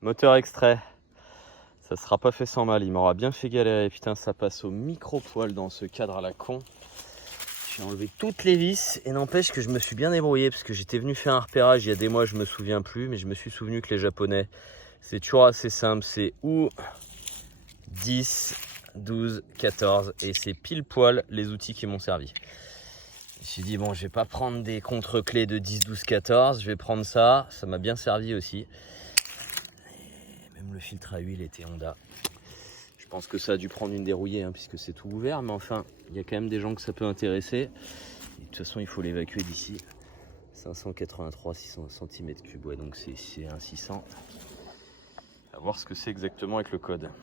Moteur extrait. Ça sera pas fait sans mal, il m'aura bien fait galérer. Putain, ça passe au micro-poil dans ce cadre à la con. J'ai enlevé toutes les vis et n'empêche que je me suis bien débrouillé parce que j'étais venu faire un repérage il y a des mois, je me souviens plus, mais je me suis souvenu que les Japonais, c'est toujours assez simple, c'est ou 10, 12, 14 et c'est pile poil les outils qui m'ont servi. Je me suis dit bon, je vais pas prendre des contre-clés de 10, 12, 14, je vais prendre ça, ça m'a bien servi aussi. Et même le filtre à huile était Honda. Je pense que ça a dû prendre une dérouillée hein, puisque c'est tout ouvert, mais enfin, il y a quand même des gens que ça peut intéresser. Et de toute façon, il faut l'évacuer d'ici 583 600 cm3. Ouais, donc c'est un 600. À voir ce que c'est exactement avec le code.